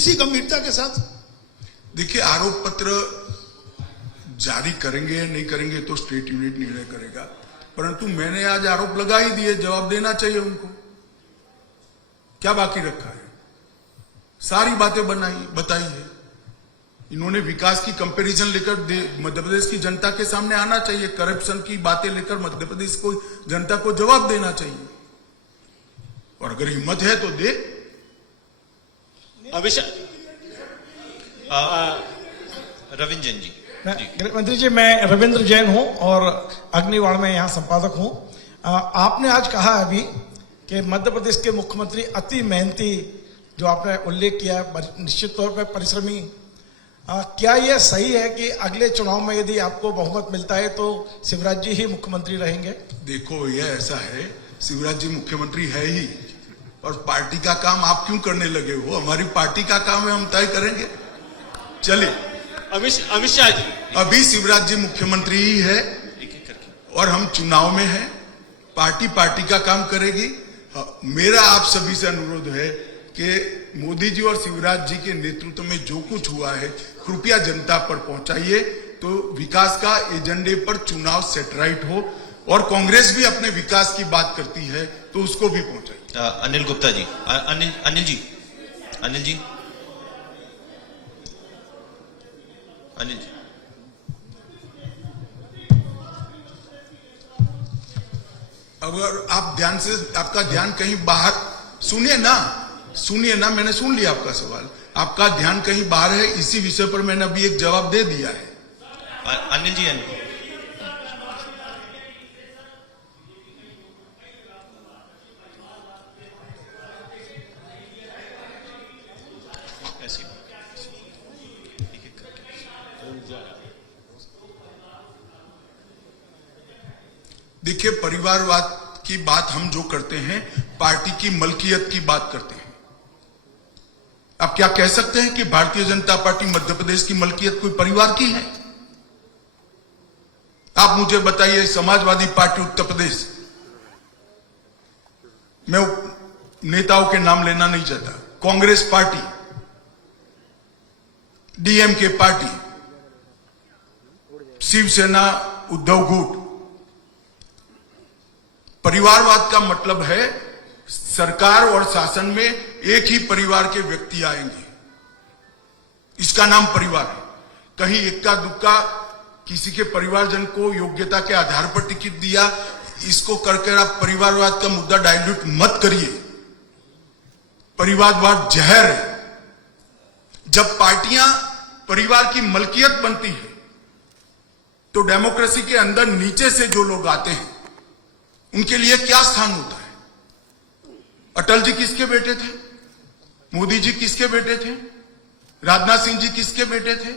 इसी गंभीरता के साथ। देखिए, आरोप पत्र जारी करेंगे या नहीं करेंगे तो स्टेट यूनिट निर्णय करेगा, परंतु मैंने आज आरोप लगा ही दिए, जवाब देना चाहिए उनको। क्या बाकी रखा है? सारी बातें बताई है। इन्होंने विकास की कंपैरिजन लेकर मध्य प्रदेश की जनता के सामने आना चाहिए, करप्शन की बातें लेकर मध्य प्रदेश को जनता को जवाब देना चाहिए, और अगर हिम्मत है तो दे। रविंद्र जैन जी। गृह मंत्री जी, मैं रविंद्र जैन हूं और अग्निवाण में यहाँ संपादक हूं। आपने आज कहा अभी कि मध्य प्रदेश के मुख्यमंत्री अति मेहनती, जो आपने उल्लेख किया, निश्चित तौर पर परिश्रमी। क्या यह सही है कि अगले चुनाव में यदि आपको बहुमत मिलता है तो शिवराज जी ही मुख्यमंत्री रहेंगे? देखो, यह ऐसा है, शिवराज जी मुख्यमंत्री है ही, और पार्टी का काम आप क्यों करने लगे हो? हमारी पार्टी का काम है, हम तय करेंगे। चलिए, अमित शाह जी, अभी शिवराज जी मुख्यमंत्री ही है और हम चुनाव में हैं। पार्टी का काम करेगी। मेरा आप सभी से अनुरोध है कि मोदी जी और शिवराज जी के नेतृत्व में जो कुछ हुआ है, कृपया जनता पर पहुंचाइए, तो विकास का एजेंडे पर चुनाव सेटराइट हो, और कांग्रेस भी अपने विकास की बात करती है तो उसको भी पहुंचाइए। अनिल गुप्ता जी, अनिल जी। अगर आप ध्यान से, आपका ध्यान कहीं बाहर, सुनिए ना, मैंने सुन लिया आपका सवाल, आपका ध्यान कहीं बाहर है। इसी विषय पर मैंने अभी एक जवाब दे दिया है। अनिल जी, देखिए, परिवारवाद की बात हम जो करते हैं, पार्टी की मलकियत की बात करते हैं। आप क्या कह सकते हैं कि भारतीय जनता पार्टी मध्य प्रदेश की मलकियत कोई परिवार की है? आप मुझे बताइए, समाजवादी पार्टी उत्तर प्रदेश, मैं नेताओं के नाम लेना नहीं चाहता, कांग्रेस पार्टी, डीएमके पार्टी, शिवसेना, उद्धव गुट। परिवारवाद का मतलब है सरकार और शासन में एक ही परिवार के व्यक्ति आएंगे, इसका नाम परिवार है। कहीं इक्का दुक्का किसी के परिवारजन को योग्यता के आधार पर टिकट दिया, इसको करके आप परिवारवाद का मुद्दा डाइल्यूट मत करिए। परिवारवाद जहर है। जब पार्टियां परिवार की मलकियत बनती है तो डेमोक्रेसी के अंदर नीचे से जो लोग आते हैं उनके लिए क्या स्थान होता है? अटल जी किसके बेटे थे? मोदी जी किसके बेटे थे? राजनाथ सिंह जी किसके बेटे थे?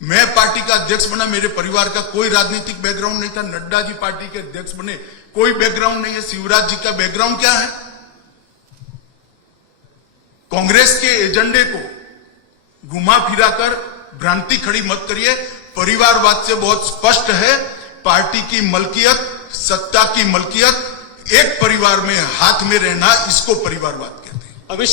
मैं पार्टी का अध्यक्ष बना, मेरे परिवार का कोई राजनीतिक बैकग्राउंड नहीं था। नड्डा जी पार्टी के अध्यक्ष बने, कोई बैकग्राउंड नहीं है। शिवराज जी का बैकग्राउंड क्या है? कांग्रेस के एजेंडे को घुमा फिरा कर भ्रांति खड़ी मत करिए। परिवारवाद से बहुत स्पष्ट है, पार्टी की मलकियत, सत्ता की मलकियत, एक परिवार में हाथ में रहना, इसको परिवारवाद कहते हैं। अमित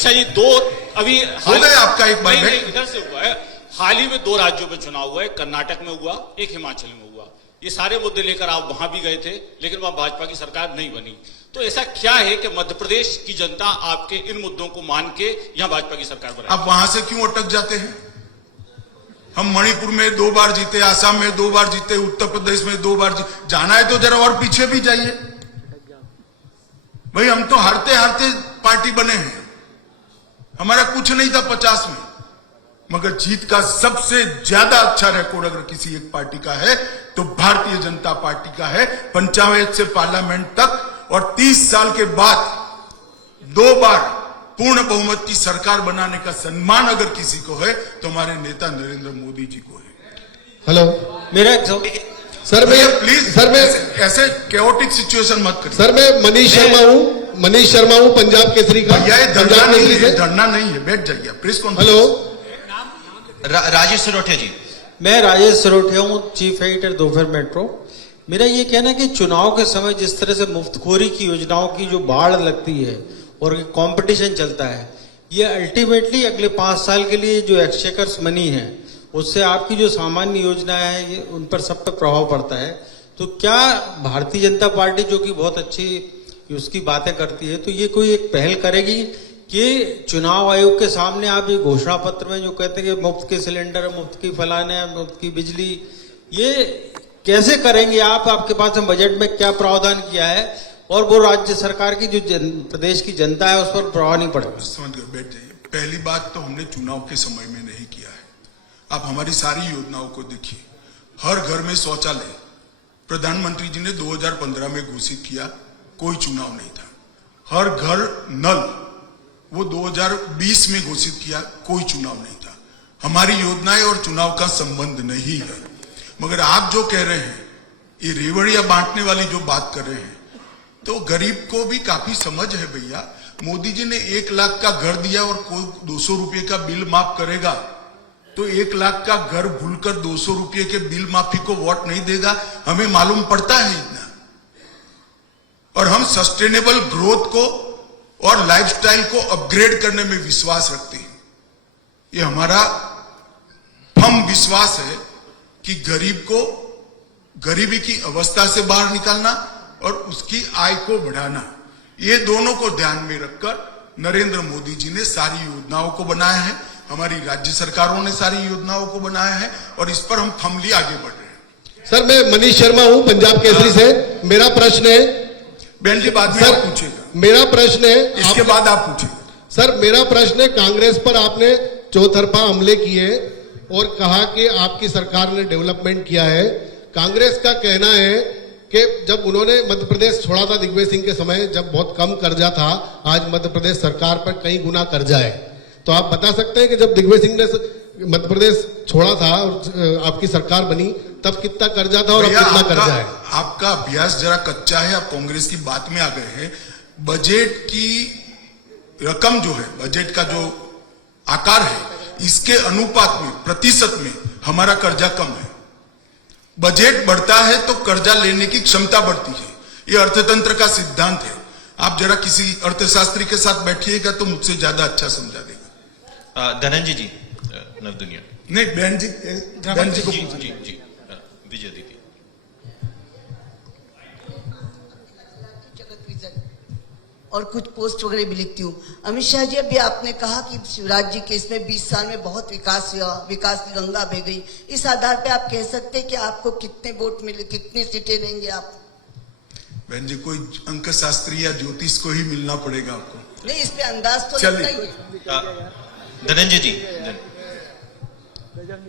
शाह जी, दो अभी हो गए आपका एक बार इधर से हुआ है। हाल ही में 2 राज्यों में चुनाव हुआ है, कर्नाटक में हुआ, एक हिमाचल में हुआ। ये सारे मुद्दे लेकर आप वहां भी गए थे, लेकिन वहां भाजपा की सरकार नहीं बनी। तो ऐसा क्या है कि मध्य प्रदेश की जनता आपके इन मुद्दों को मान के यहां भाजपा की सरकार बनाई? आप वहां से क्यों अटक जाते हैं? हम मणिपुर में 2 बार जीते, आसाम में 2 बार जीते, उत्तर प्रदेश में 2 बार जीते। जाना है तो जरा और पीछे भी जाइए भाई। हम तो हारते हारते पार्टी बने हैं, हमारा कुछ नहीं था 50 में, मगर जीत का सबसे ज्यादा अच्छा रिकॉर्ड अगर किसी एक पार्टी का है तो भारतीय जनता पार्टी का है। पंचायत से पार्लियामेंट तक, और 30 साल के बाद 2 बार पूर्ण बहुमत की सरकार बनाने का सम्मान अगर किसी को है तो हमारे नेता नरेंद्र मोदी जी को है। हेलो, मेरा सर, मैं प्लीज सर, मैं ऐसे कैओटिक सिचुएशन मत करिए। सर, मैं मनीष शर्मा हूँ पंजाब केसरी का। ये धरना नहीं है, बैठ जाइए press conference. Hello, Rajesh Sirothiya ji. मैं राजेश सिरोठिया हूँ, चीफ एडिटर दोपहर मेट्रो। मेरा ये कहना है कि चुनाव के समय जिस तरह से मुफ्तखोरी की योजनाओं की जो बाढ़ लगती है और कंपटीशन चलता है, ये अल्टीमेटली अगले 5 साल के लिए जो एक्सचेकर्स मनी है उससे आपकी जो सामान्य योजना है ये उन पर सब पर प्रभाव पड़ता है। तो क्या भारतीय जनता पार्टी जो कि बहुत अच्छी उसकी बातें करती है, तो ये कोई एक पहल करेगी कि चुनाव आयोग के सामने आप ये घोषणा पत्र में जो कहते हैं कि मुफ्त के सिलेंडर, मुफ्त की फलाने, मुफ्त की बिजली, ये कैसे करेंगे आप? आपके पास में बजट में क्या प्रावधान किया है और वो राज्य सरकार की जो प्रदेश की जनता है उस पर प्रभाव नहीं पड़ेगा? समझ गए, बैठ जाइए। पहली बात तो हमने चुनाव के समय में नहीं किया है। आप हमारी सारी योजनाओं को देखिए। हर घर में शौचालय प्रधानमंत्री जी ने 2015 में घोषित किया, कोई चुनाव नहीं था। हर घर नल वो 2020 में घोषित किया, कोई चुनाव नहीं था। हमारी योजनाएं और चुनाव का संबंध नहीं है। मगर आप जो कह रहे हैं, ये रेवड़िया बांटने वाली जो बात कर रहे हैं, तो गरीब को भी काफी समझ है भैया। मोदी जी ने 1 लाख का घर दिया और कोई 200 रुपए का बिल माफ करेगा तो 1 लाख का घर भूलकर 200 रुपए के बिल माफी को वोट नहीं देगा, हमें मालूम पड़ता है इतना। और हम सस्टेनेबल ग्रोथ को और लाइफस्टाइल को अपग्रेड करने में विश्वास रखते हैं। ये हमारा फर्म विश्वास है कि गरीब को गरीबी की अवस्था से बाहर निकालना और उसकी आय को बढ़ाना, ये दोनों को ध्यान में रखकर नरेंद्र मोदी जी ने सारी योजनाओं को बनाया है। हमारी राज्य सरकारों ने सारी योजनाओं को बनाया है और इस पर हम फर्मली आगे बढ़ रहे हैं। सर, मैं मनीष शर्मा हूं पंजाब केसरी से। मेरा प्रश्न है, बहन जी बाद में आप पूछेगा। मेरा प्रश्न है, इसके बाद आप पूछेगा। सर मेरा प्रश्न है, कांग्रेस पर आपने चौतरफा हमले किए और कहा कि आपकी सरकार ने डेवलपमेंट किया है। कांग्रेस का कहना है कि जब उन्होंने मध्य प्रदेश छोड़ा था दिग्विजय सिंह के समय, जब बहुत कम कर्जा था, आज मध्य प्रदेश सरकार पर कई गुना कर्जा है। तो आप बता सकते हैं कि जब दिग्विजय सिंह ने मध्य प्रदेश छोड़ा था और आपकी सरकार बनी, तब कितना कर्जा था और अब कितना कर्जा है? आपका अभ्यास जरा कच्चा है, आप कांग्रेस की बात में आ गए हैं। बजट की रकम जो है, बजट का जो आकार है, इसके अनुपात में, प्रतिशत में हमारा कर्जा कम है। बजट बढ़ता है तो कर्जा लेने की क्षमता बढ़ती है। ये अर्थतंत्र का सिद्धांत है। आप जरा किसी अर्थशास्त्री के साथ बैठिएगा तो मुझसे ज्यादा अच्छा समझा देगा। धनंजय जी, नवदुनिया। नहीं, बहन जी को जी विजय दीदी। और कुछ पोस्ट वगैरह भी लिखती हूँ। अमित शाह जी, अभी आपने कहा कि शिवराज जी के इसमें 20 साल में बहुत विकास हुआ, विकास की गंगा बह गई। इस आधार पे आप कह सकते हैं कि आपको कितने वोट मिले, कितनी सीटें लेंगे आप? बहन जी, कोई अंक शास्त्री या ज्योतिष को ही मिलना पड़ेगा आपको। नहीं, इस पे अंदाज तो लगता ही है। धनंजय जी।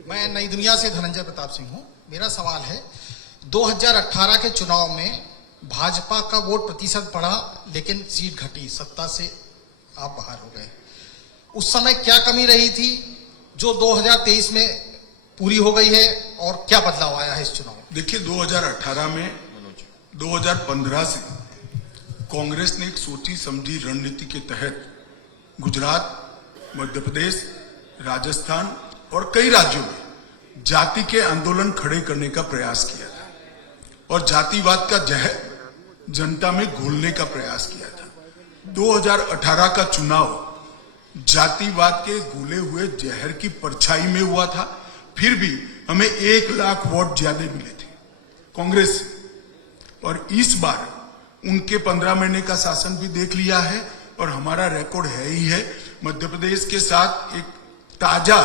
मैं नई दुनिया से धनंजय प्रताप सिंह हूं। मेरा सवाल है, 2018 के चुनाव में भाजपा का वोट प्रतिशत बढ़ा लेकिन सीट घटी, सत्ता से आप बाहर हो गए। उस समय क्या कमी रही थी जो 2023 में पूरी हो गई है और क्या बदलाव आया है इस चुनाव में? देखिए, 2018 में 2015 से कांग्रेस ने एक सोची समझी रणनीति के तहत गुजरात, मध्य प्रदेश, राजस्थान और कई राज्यों में जाति के आंदोलन खड़े करने का प्रयास किया था और जातिवाद का जहर जनता में घोलने का प्रयास किया था। 2018 का चुनाव जातिवाद के घोले हुए जहर की परछाई में हुआ था। फिर भी हमें 1 लाख वोट ज्यादा मिले थे कांग्रेस से। और इस बार उनके 15 महीने का शासन भी देख लिया है और हमारा रिकॉर्ड है ही है। मध्य प्रदेश के साथ एक ताजा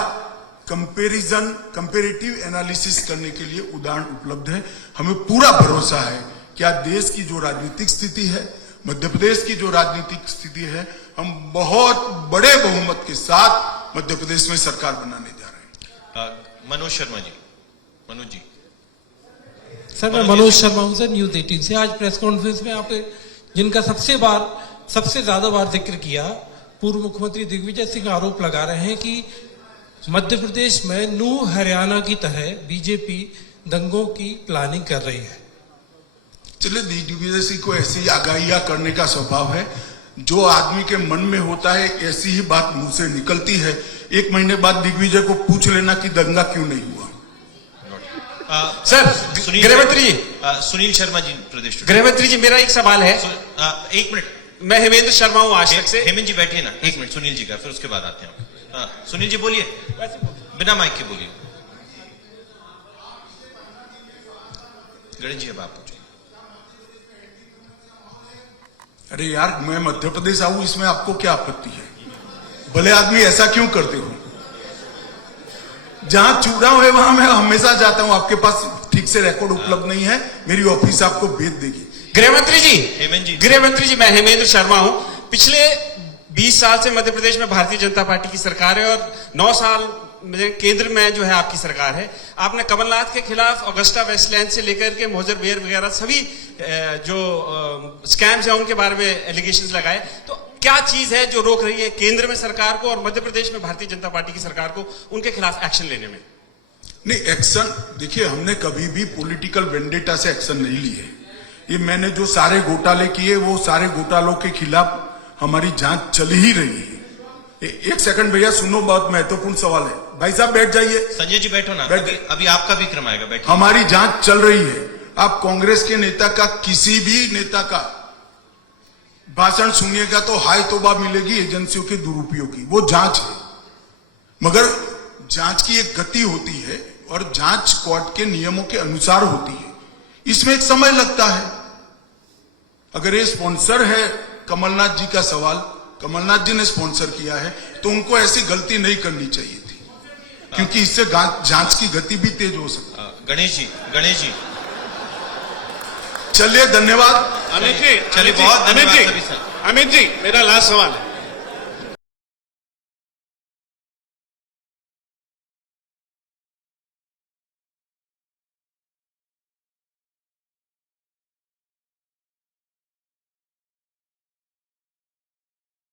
कंपेरेटिव एनालिसिस करने के लिए उदाहरण उपलब्ध है। हमें पूरा भरोसा है कि आज देश की जो राजनीतिक स्थिति है, मध्य प्रदेश की जो राजनीतिक स्थिति है, हम बहुत बड़े बहुमत के साथ मध्य प्रदेश में सरकार बनाने जा रहे हैं। मनोज शर्मा जी। मनोज जी। सर, मैं मनोज शर्मा हूं सर, न्यूज 18 से। आज प्रेस कॉन्फ्रेंस में आपने जिनका सबसे ज्यादा बार जिक्र किया, पूर्व मुख्यमंत्री दिग्विजय सिंह आरोप लगा रहे हैं कि मध्य प्रदेश में नू हरियाणा की तरह बीजेपी दंगों की प्लानिंग कर रही है। चलिए, दिग्विजय सिंह को ऐसी आगाहियां करने का स्वभाव है। जो आदमी के मन में होता है ऐसी ही बात मुंह से निकलती है। 1 महीने बाद दिग्विजय को पूछ लेना कि दंगा क्यों नहीं हुआ। सर, गृहमंत्री जी। सुनील शर्मा जी, प्रदेश। गृहमंत्री जी, मेरा एक सवाल है। 1 मिनट, मैं हेमेंद्र शर्मा हूं आज तक से। हेमंत जी बैठिए ना, एक मिनट सुनील जी का, फिर उसके बाद आते हैं सुनील जी बोलिए, बिना माइक के बोलिए। गणेश जी अब आप पूछिए। अरे यार, मैं मध्य प्रदेश आऊं इसमें आपको क्या आपत्ति है? भले आदमी ऐसा क्यों करते हो? जहां चूड़ा हुए वहां मैं हमेशा जाता हूं। आपके पास ठीक से रिकॉर्ड उपलब्ध नहीं है, मेरी ऑफिस आपको भेज देगी। गृहमंत्री जी, हेमंत जी, गृहमंत्री जी, मैं हेमेंद्र शर्मा हूं। पिछले 20 साल से मध्य प्रदेश में भारतीय जनता पार्टी की सरकार है और 9 साल में केंद्र में जो है आपकी सरकार है। आपने कमलनाथ के खिलाफ ऑगस्टा वेस्टलैंड से लेकर के मोजर बेयर वगैरह सभी जो स्कैम्स हैं उनके बारे में एलिगेशंस लगाए। तो क्या चीज है जो रोक रही है केंद्र में सरकार को और मध्य प्रदेश में भारतीय जनता पार्टी की सरकार को उनके खिलाफ एक्शन लेने में? नहीं, एक्शन देखिए, हमने कभी भी पॉलिटिकल वेंडेटा से एक्शन नहीं लिए। ये मैंने जो सारे घोटाले किए वो सारे घोटालों के खिलाफ हमारी जांच चल ही रही है। एक सेकंड भैया सुनो, बहुत महत्वपूर्ण सवाल है। भाई साहब बैठ जाइए। संजय जी बैठो ना, अभी आपका भी क्रम आएगा, बैठिए। हमारी जांच चल रही है। आप कांग्रेस के नेता का, किसी भी नेता का भाषण सुनिएगा तो हाय तौबा मिलेगी एजेंसियों के दुरुपयोग की। वो जांच है, मगर जांच की एक गति होती है और जांच कोर्ट के नियमों के अनुसार होती है। इसमें एक समय लगता है। अगर ये स्पॉन्सर है कमलनाथ जी का सवाल, कमलनाथ जी ने स्पॉन्सर किया है, तो उनको ऐसी गलती नहीं करनी चाहिए थी, क्योंकि इससे जांच की गति भी तेज हो सकती है। गणेश जी चलिए, धन्यवाद। अमित जी, चलिए, बहुत धन्यवाद सभी सर। अमित जी, मेरा लास्ट सवाल है।